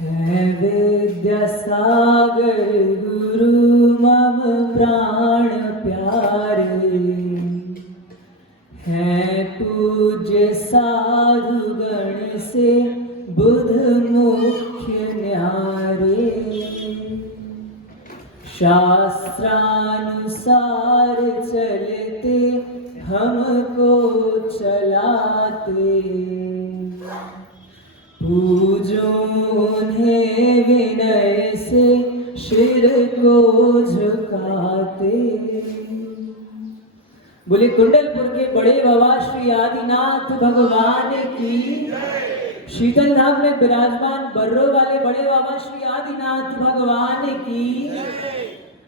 है विद्यासागर गुरु मम प्राण प्यारे, है पूज्य साधुगण से बुध मुख्य न्यारे, शास्त्रानुसार चलते हमको चलाते, पूजो उन्हें विनय से सिर को झुकाते। बोले कुंडलपुर के बड़े बाबा श्री आदिनाथ भगवान की, शीतल धाम में विराजमान बर्रो वाले बड़े बाबा श्री आदिनाथ भगवान की,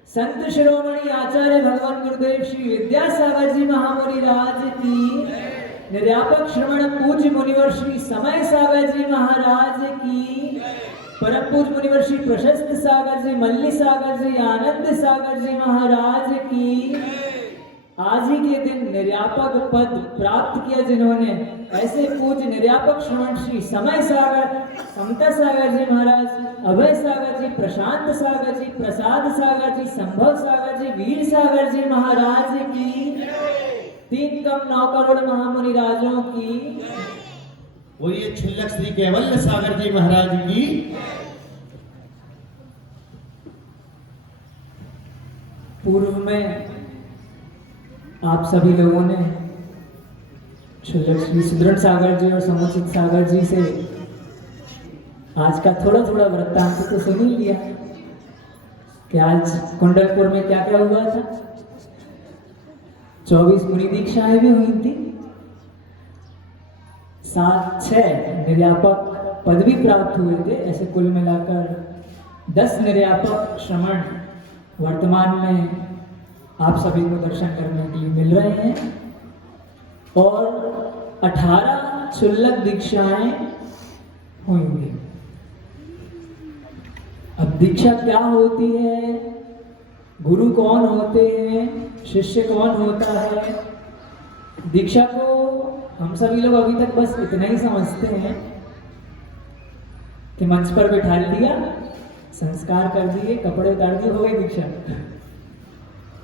संत शिरोमणि आचार्य भगवान गुरुदेव श्री विद्यासागर जी महामुनि राज की, निर्यापक श्रवण पूज्य मुनिवर श्री समय सागर जी महाराज की, परम पूज्य मुनिवर श्री प्रशस्त सागर जी, मल्ली सागर जी, आनंद सागर जी महाराज की, आज ही के दिन निर्यापक पद प्राप्त किया जिन्होंने, ऐसे पूज्य निर्यापक श्रवण श्री समय सागर, समता सागर जी महाराज, अभय सागर जी, प्रशांत सागर जी, प्रसाद सागर जी, संभव सागर जी, वीर सागर जी महाराज की, 3 कम 9 करोड़ महामुनि राजों की, और ये छुल्लक श्री केवल्य सागर जी महाराज की। पूर्व में आप सभी लोगों ने छुल्लक श्री सुदृढ़ सागर जी और समुचित सागर जी से आज का थोड़ा थोड़ा वृत्तांत तो सुन ही लिया कि आज कुंडलपुर में क्या क्या हुआ था। 24 मुनि दीक्षाएं भी हुई थी, 7-6 निर्यापक पद भी प्राप्त हुए थे। ऐसे कुल मिलाकर 10 निर्यापक श्रमण वर्तमान में आप सभी को दर्शन करने के लिए मिल रहे हैं, और 18 क्षुल्लक दीक्षाएं होंगी। अब दीक्षा क्या होती है, गुरु कौन होते हैं, शिष्य कौन होता है, दीक्षा को हम सभी लोग अभी तक बस इतना ही समझते हैं कि मंच पर बिठा लिया, संस्कार कर दिए, कपड़े उतार दिए, हो गई दीक्षा।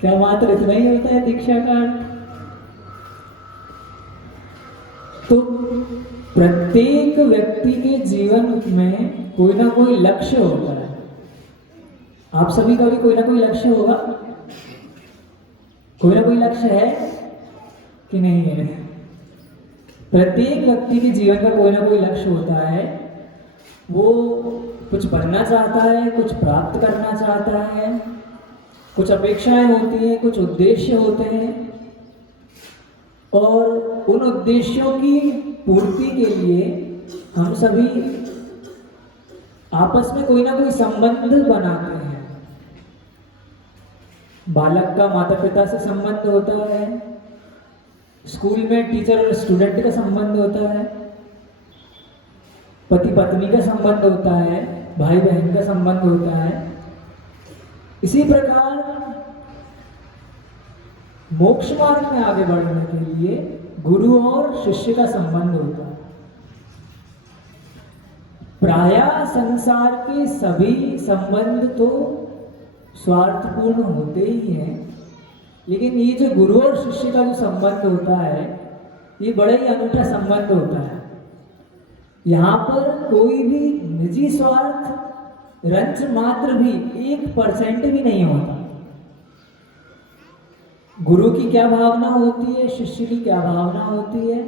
क्या मात्र इतना ही होता है दीक्षा का? तो प्रत्येक व्यक्ति के जीवन में कोई ना कोई लक्ष्य होता है। आप सभी का भी कोई ना कोई लक्ष्य होगा, कोई ना कोई लक्ष्य है कि नहीं है? प्रत्येक व्यक्ति के जीवन का कोई ना कोई लक्ष्य होता है। वो कुछ बनना चाहता है, कुछ प्राप्त करना चाहता है, कुछ अपेक्षाएं होती हैं, कुछ उद्देश्य होते हैं, और उन उद्देश्यों की पूर्ति के लिए हम सभी आपस में कोई ना कोई संबंध बनाते हैं। बालक का माता पिता से संबंध होता है, स्कूल में टीचर और स्टूडेंट का संबंध होता है, पति पत्नी का संबंध होता है, भाई बहन का संबंध होता है। इसी प्रकार मोक्ष मार्ग में आगे बढ़ने के लिए गुरु और शिष्य का संबंध होता है। प्रायः संसार के सभी संबंध तो स्वार्थपूर्ण होते ही हैं, लेकिन ये जो गुरु और शिष्य का जो संबंध होता है, ये बड़ा ही अनूठा संबंध होता है। यहाँ पर कोई भी निजी स्वार्थ रंच मात्र भी 1% भी नहीं होता। गुरु की क्या भावना होती है, शिष्य की क्या भावना होती है?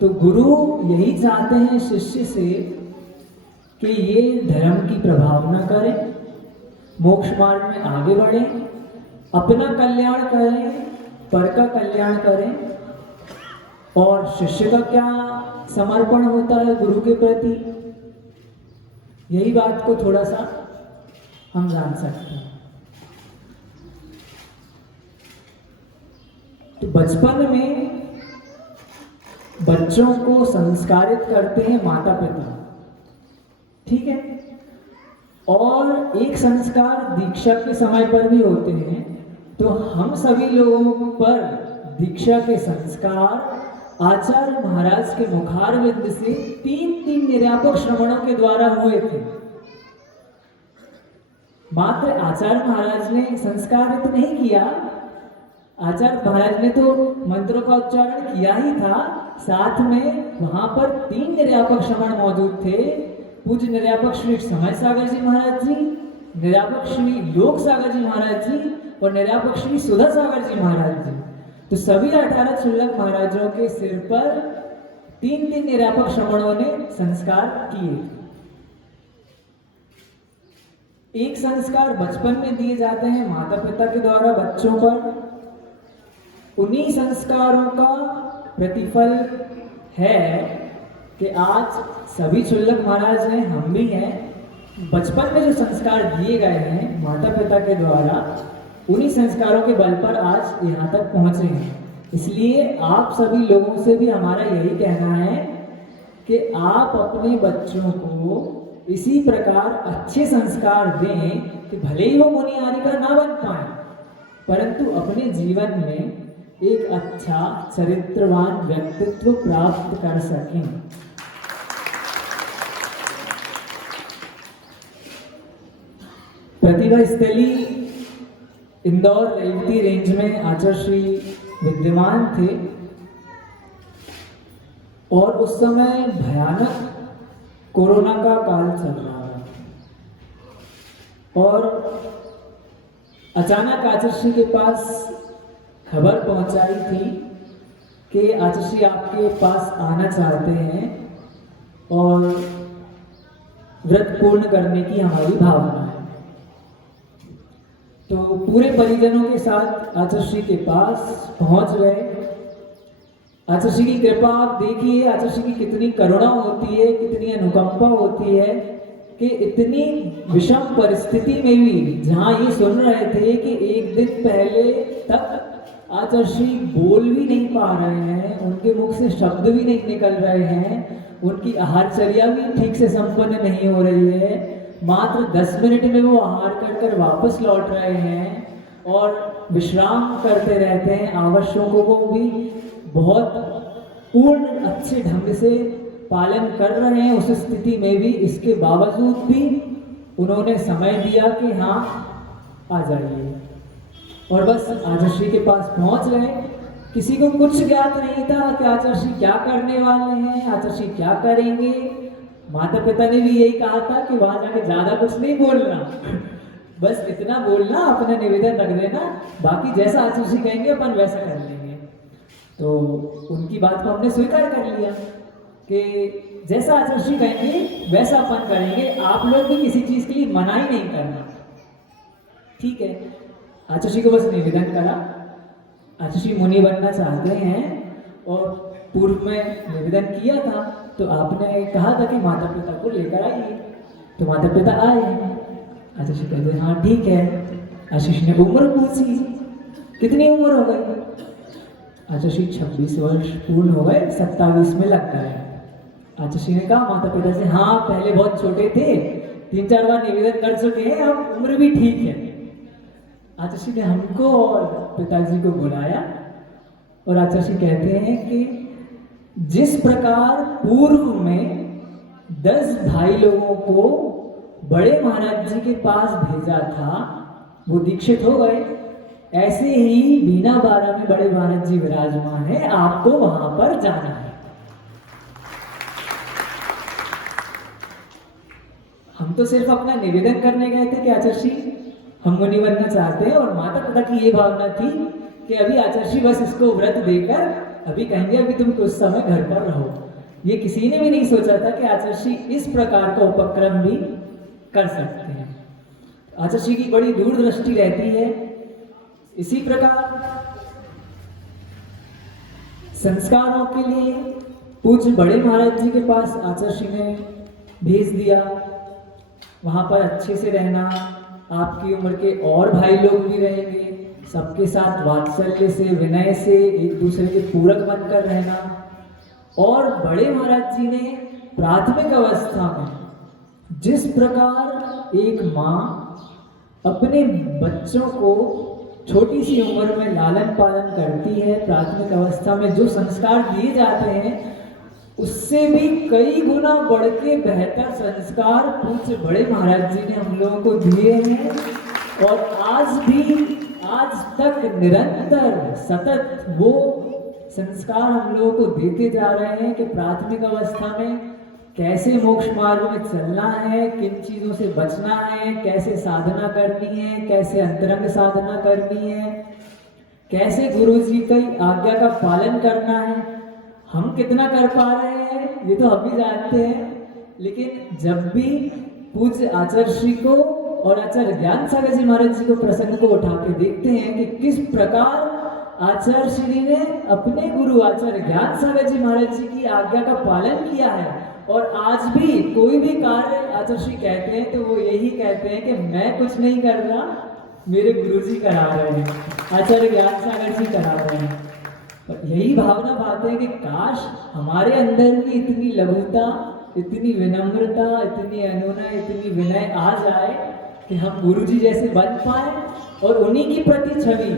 तो गुरु यही चाहते हैं शिष्य से कि ये धर्म की प्रभावना करें, मोक्ष मार्ग में आगे बढ़ें, अपना कल्याण करें, पर का कल्याण करें। और शिष्य का क्या समर्पण होता है गुरु के प्रति, यही बात को थोड़ा सा हम जान सकते हैं। तो बचपन में बच्चों को संस्कारित करते हैं माता पिता, ठीक है, और एक संस्कार दीक्षा के समय पर भी होते हैं। तो हम सभी लोगों पर दीक्षा के संस्कार आचार्य महाराज के मुखारविंद से 3 निर्यापक श्रवणों के द्वारा हुए थे। मात्र आचार्य महाराज ने संस्कारित नहीं किया, आचार्य महाराज ने तो मंत्रों का उच्चारण किया ही था, साथ में वहां पर 3 निर्यापक श्रवण मौजूद थे। पूज्य निर्यापक श्री समय सागर जी महाराज जी, निर्यापक श्री योग सागर जी महाराज जी और निर्यापक श्री सुधा सागर जी महाराज जी। तो सभी 18 क्षुल्लक महाराजों के सिर पर 3 निर्यापक श्रवणों ने संस्कार किए। एक संस्कार बचपन में दिए जाते हैं माता पिता के द्वारा बच्चों पर, उन्हीं संस्कारों का प्रतिफल है कि आज सभी क्षुल्लक महाराज हैं, हम भी हैं। बचपन में जो संस्कार दिए गए हैं माता पिता के द्वारा, उन्हीं संस्कारों के बल पर आज यहाँ तक पहुँचे हैं। इसलिए आप सभी लोगों से भी हमारा यही कहना है कि आप अपने बच्चों को इसी प्रकार अच्छे संस्कार दें कि भले ही वो मुनियारिका ना बन पाए, परंतु अपने जीवन में एक अच्छा चरित्रवान व्यक्तित्व प्राप्त कर सकें। प्रतिभा स्थली इंदौर रेवती रेंज में आचार्य श्री विद्यमान थे और उस समय भयानक कोरोना का काल चल रहा था और अचानक आचार्य श्री के पास खबर पहुंचाई थी कि आचार्य श्री आपके पास आना चाहते हैं और व्रत पूर्ण करने की हमारी भावना है। तो पूरे परिजनों के साथ आचार्य श्री के पास पहुंच गए। आचार्य श्री की कृपा आप देखिए, आचार्य श्री की कितनी करुणा होती है, कितनी अनुकंपा होती है कि इतनी विषम परिस्थिति में भी, जहाँ ये सुन रहे थे कि एक दिन पहले तक आचार्य श्री बोल भी नहीं पा रहे हैं, उनके मुख से शब्द भी नहीं निकल रहे हैं, उनकी आहारचर्या भी ठीक से संपन्न नहीं हो रही है, मात्र 10 मिनट में वो आहार कर वापस लौट रहे हैं और विश्राम करते रहते हैं, आवश्यकों को भी बहुत पूर्ण अच्छे ढंग से पालन कर रहे हैं। उस स्थिति में भी, इसके बावजूद भी उन्होंने समय दिया कि हाँ आ जाइए, और बस आचार्य श्री के पास पहुंच गए। किसी को कुछ ज्ञात नहीं था कि आचार्य श्री क्या करने वाले हैं, आचार्य श्री क्या करेंगे। माता पिता ने भी यही कहा था कि वहां जाके ज्यादा कुछ नहीं बोलना, बस इतना बोलना, अपना निवेदन रख देना, बाकी जैसा आचार्य श्री कहेंगे अपन वैसा कर लेंगे। तो उनकी बात को हमने स्वीकार कर लिया कि जैसा आचार्य श्री कहेंगे वैसा अपन करेंगे, आप लोग भी किसी चीज के लिए मना ही नहीं करना, ठीक है। आचार्य श्री को बस निवेदन करा, आचार्य श्री मुनि बनना चाहते हैं और पूर्व में निवेदन किया था, तो आपने कहा था कि माता पिता को लेकर आइए, तो माता पिता आए। आचार्य श्री कहते हाँ ठीक है। आशीष ने उम्र पूछी, कितनी उम्र हो गई? आचार्य श्री 26 वर्ष पूर्ण हो गए, 27 में लग गए। आचार्य श्री ने कहा माता पिता से हाँ पहले बहुत छोटे थे, 3-4 बार निवेदन कर चुके हैं, अब उम्र भी ठीक है। आचार्य श्री ने हमको और पिताजी को बुलाया और आचार्य श्री कहते हैं कि जिस प्रकार पूर्व में 10 भाई लोगों को बड़े महाराज जी के पास भेजा था, वो दीक्षित हो गए, ऐसे ही बीना बारा में बड़े महाराज जी विराजमान है, आपको वहां पर जाना है। हम तो सिर्फ अपना निवेदन करने गए थे कि आचार्य श्री हम मुनि बनना चाहते हैं, और माता पिता की ये भावना थी कि अभी आचार्य श्री बस इसको व्रत देकर अभी कहेंगे अभी तुम कुछ समय घर पर रहो। ये किसी ने भी नहीं सोचा था कि आचार्य श्री इस प्रकार का उपक्रम भी कर सकते हैं। आचार्य श्री की बड़ी दूरदृष्टि रहती है। इसी प्रकार संस्कारों के लिए पूज्य बड़े महाराज जी के पास आचार्य श्री ने भेज दिया, वहां पर अच्छे से रहना, आपकी उम्र के और भाई लोग भी रहेंगे, सबके साथ वात्सल्य से, विनय से एक दूसरे के पूरक बनकर रहना। और बड़े महाराज जी ने प्राथमिक अवस्था में जिस प्रकार एक माँ अपने बच्चों को छोटी सी उम्र में लालन पालन करती है, प्राथमिक अवस्था में जो संस्कार दिए जाते हैं उससे भी कई गुना बढ़ के बेहतर संस्कार पूज्य बड़े महाराज जी ने हम लोगों को दिए हैं। और आज तक निरंतर सतत वो संस्कार हम लोगों को देते जा रहे हैं कि प्राथमिक अवस्था में कैसे मोक्ष मार्ग में चलना है, किन चीजों से बचना है, कैसे साधना करनी है, कैसे अंतरंग साधना करनी है, कैसे गुरु जी की आज्ञा का पालन करना है। हम कितना कर पा रहे हैं ये तो हम भी जानते हैं, लेकिन जब भी पूज्य आचार्य श्री को और आचार्य ज्ञान सागर जी महाराज जी को प्रसंग को उठा के देखते हैं कि किस प्रकार आचार्य श्री ने अपने गुरु आचार्य ज्ञान सागर जी महाराज जी की आज्ञा का पालन किया है। और आज भी कोई भी कार्य आचार्य श्री कहते हैं तो वो यही कहते हैं कि मैं कुछ नहीं कर रहा, मेरे गुरु जी करा रहे हैं, आचार्य ज्ञान सागर जी करा रहे हैं। और यही भावना बात है कि काश हमारे अंदर भी इतनी लघुता, इतनी विनम्रता, इतनी अनुनय, इतनी विनय आ जाए कि हम गुरु जी जैसे बन पाए और उन्हीं की प्रति छवि।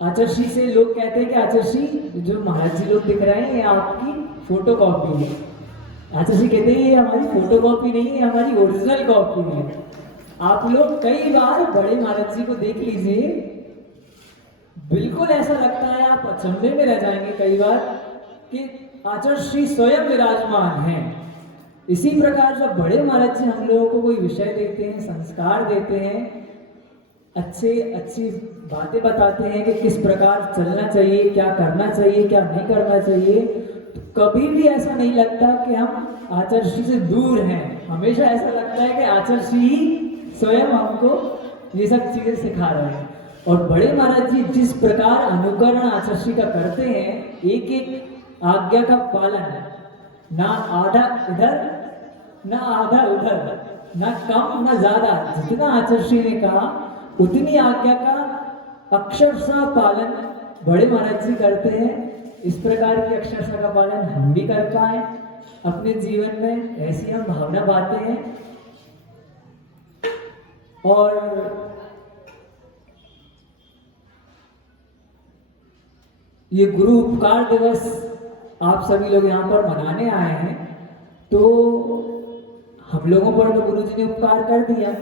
आचार्य श्री से लोग कहते हैं कि आचार्य श्री जो महाराज जी लोग दिख रहे हैं ये आपकी फोटो कॉपी है। आचार्य श्री कहते हैं ये हमारी फोटो कॉपी नहीं है, हमारी ओरिजिनल कॉपी है। आप लोग कई बार बड़े महाराज जी को देख लीजिए, बिल्कुल ऐसा लगता है आप अचंभे में रह जाएंगे कई बार कि आचार्य श्री स्वयं विराजमान हैं। इसी प्रकार जब बड़े महाराज जी हम लोगों को कोई विषय देते हैं, संस्कार देते हैं, अच्छी बातें बताते हैं कि किस प्रकार चलना चाहिए, क्या करना चाहिए, क्या नहीं करना चाहिए, तो कभी भी ऐसा नहीं लगता कि हम आचार्य श्री से दूर हैं। हमेशा ऐसा लगता है कि आचार्य श्री स्वयं हमको ये सब चीजें सिखा रहे हैं। और बड़े महाराज जी जिस प्रकार अनुकरण आचार्य श्री का करते हैं, एक एक आज्ञा का पालन, ना आधा इधर ना आधा उधर, ना कम ना ज्यादा, जितना आचार्य श्री ने कहा उतनी आज्ञा का अक्षरशः पालन बड़े महाराज जी करते हैं। इस प्रकार की अक्षरशः का पालन हम भी कर पाए अपने जीवन में, ऐसी हम भावना पाते हैं। और ये गुरु उपकार दिवस आप सभी लोग यहाँ पर मनाने आए हैं, तो हम लोगों पर तो गुरु जी ने उपकार कर दिया,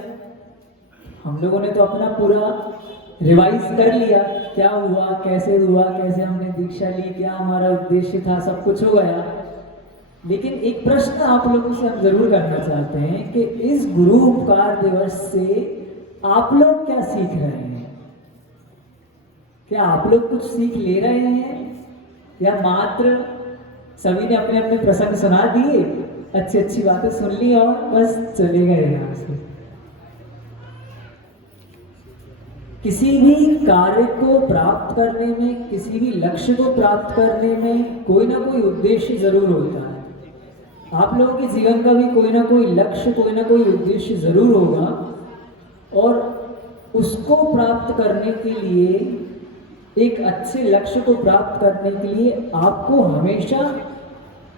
हम लोगों ने तो अपना पूरा रिवाइज कर लिया, क्या हुआ, कैसे हमने दीक्षा ली, क्या हमारा उद्देश्य था, सब कुछ हो गया। लेकिन एक प्रश्न आप लोगों से हम जरूर करना चाहते हैं कि इस गुरु उपकार दिवस से आप लोग क्या सीख रहे हैं? क्या आप लोग कुछ सीख ले रहे हैं या मात्र सभी ने अपने अपने प्रसंग सुना दिए, अच्छी बातें सुन ली और बस चले गए यहाँ से? किसी भी कार्य को प्राप्त करने में, किसी भी लक्ष्य को प्राप्त करने में कोई ना कोई उद्देश्य जरूर होता है। आप लोगों के जीवन का भी कोई ना कोई लक्ष्य, कोई ना कोई उद्देश्य जरूर होगा, और उसको प्राप्त करने के लिए, एक अच्छे लक्ष्य को प्राप्त करने के लिए आपको हमेशा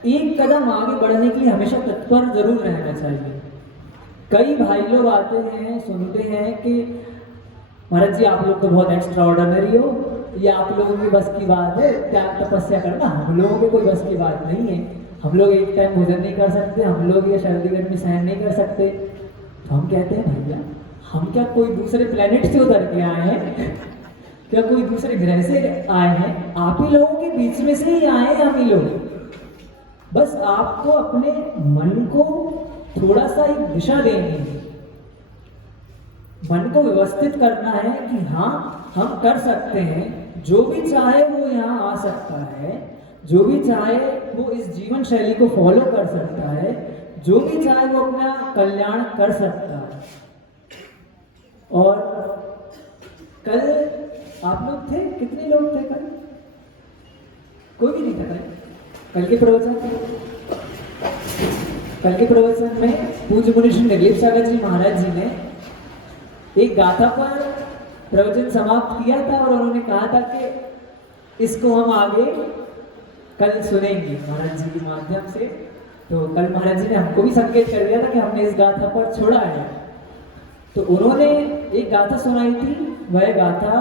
एक कदम आगे बढ़ने के लिए हमेशा तत्पर जरूर रहना चाहिए। कई भाई लोग आते हैं, सुनते हैं कि महाराज जी आप लोग तो बहुत एक्स्ट्रा ऑर्डिनरी हो, ये आप लोगों की बस की बात है, त्याग तपस्या करना हम लोगों के कोई बस की बात नहीं है, हम लोग एक टाइम भोजन नहीं कर सकते, हम लोग ये सर्दी गर्मी सहन नहीं कर सकते। तो हम कहते हैं भैया हम क्या कोई दूसरे प्लेनेट से उतर के आए हैं, क्या कोई दूसरे ग्रह से आए हैं? आप ही लोगों के बीच में से ही आए हैं हम ही लोग। बस आपको अपने मन को थोड़ा सा एक दिशा देनी है, मन को व्यवस्थित करना है कि हाँ हम कर सकते हैं, जो भी चाहे वो यहाँ आ सकता है, जो भी चाहे वो इस जीवन शैली को फॉलो कर सकता है, जो भी चाहे वो अपना कल्याण कर सकता है। और कल आप लोग थे, कितने लोग थे कल? कोई भी नहीं था कल के प्रवचन में पूज्य मुनि श्री निर्लिप सागर जी महाराज जी ने एक गाथा पर प्रवचन समाप्त किया था, और उन्होंने कहा था कि इसको हम आगे कल सुनेंगे महाराज जी के माध्यम से। तो कल महाराज जी ने हमको भी संकेत कर दिया था कि हमने इस गाथा पर छोड़ा है। तो उन्होंने एक गाथा सुनाई थी वह गाथा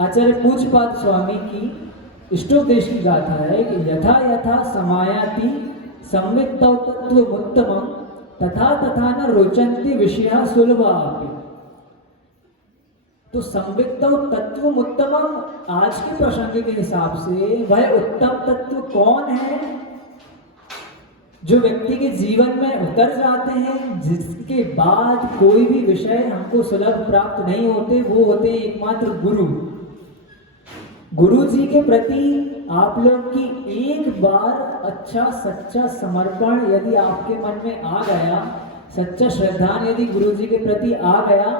आचार्य पूज्यपाद स्वामी की इष्टोपदेश की गाथा है कि यथा यथा समायाति संवित्तौ तत्त्वमुत्तमं तथा तथा न रोचन्ति विषया सुलभापि। तो संवित्तौ तत्त्वमुत्तमं आज के प्रसंग के हिसाब से वह उत्तम तत्व कौन है जो व्यक्ति के जीवन में उतर जाते हैं, जिसके बाद कोई भी विषय हमको सुलभ प्राप्त नहीं होते, वो होते हैं एकमात्र गुरु। गुरु जी के प्रति आप लोग की एक बार अच्छा सच्चा समर्पण यदि आपके मन में आ गया, सच्चा श्रद्धान यदि गुरु जी के प्रति आ गया,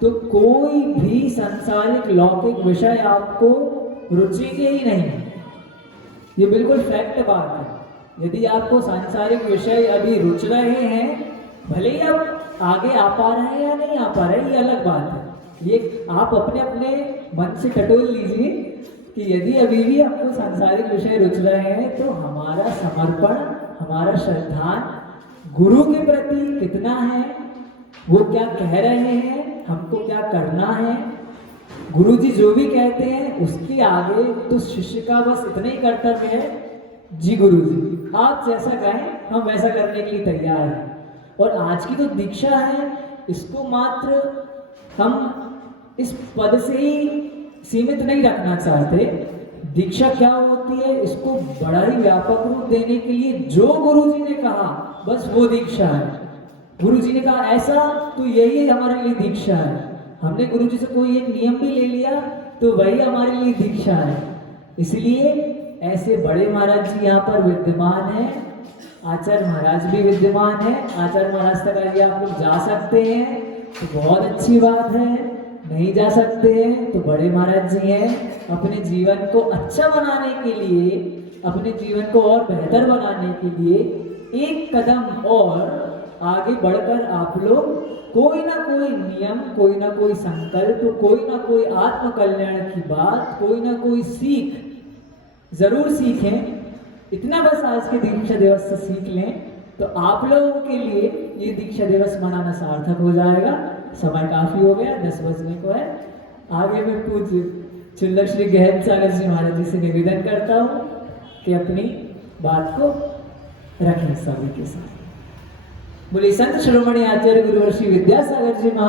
तो कोई भी सांसारिक लौकिक विषय आपको रुचेंगे ही नहीं। ये बिल्कुल फैक्ट बात है। यदि आपको सांसारिक विषय अभी रुच रहे हैं, भले ही आप आगे आ पा रहे हैं या नहीं आ पा रहे हैं, ये अलग बात है। ये आप अपने अपने मन से टटोल लीजिए कि यदि अभी भी आपको सांसारिक विषय रुच रहे हैं, तो हमारा समर्पण, हमारा श्रद्धान गुरु के प्रति कितना है, वो क्या कह रहे हैं, हमको क्या करना है, गुरु जी जो भी कहते हैं उसके आगे तो शिष्य का बस इतना ही कर्तव्य है, जी गुरु जी आप जैसा कहें हम वैसा करने के लिए तैयार हैं। और आज की तो दीक्षा है, इसको मात्र हम इस पद से ही सीमित नहीं रखना चाहते। दीक्षा क्या होती है, इसको बड़ा ही व्यापक रूप देने के लिए जो गुरु जी ने कहा बस वो दीक्षा है। गुरु जी ने कहा ऐसा, तो यही हमारे लिए दीक्षा है। हमने गुरु जी से कोई एक नियम भी ले लिया तो वही हमारे लिए दीक्षा है। इसलिए ऐसे बड़े महाराज जी यहाँ पर विद्यमान है, आचार्य महाराज भी विद्यमान है। आचार्य महाराज तक आइए आप लोग जा सकते हैं तो बहुत अच्छी बात है, नहीं जा सकते हैं तो बड़े महाराज जी हैं। अपने जीवन को अच्छा बनाने के लिए, अपने जीवन को और बेहतर बनाने के लिए एक कदम और आगे बढ़कर आप लोग कोई ना कोई नियम, कोई ना कोई संकल्प, कोई ना कोई आत्म कल्याण की बात, कोई ना कोई सीख जरूर सीखें। इतना बस आज के दीक्षा दिवस से सीख लें तो आप लोगों के लिए ये दीक्षा दिवस मनाना सार्थक हो जाएगा। समय काफी हो गया, 10 बजने को है। आगे मैं पूज्य चिल्लक श्री गहन सागर जी महाराज जी से निवेदन करता हूँ कि अपनी बात को रखें सभी के साथ। बोले संत शिरोमणि आचार्य गुरुवर श्री विद्यासागर जी महाराज।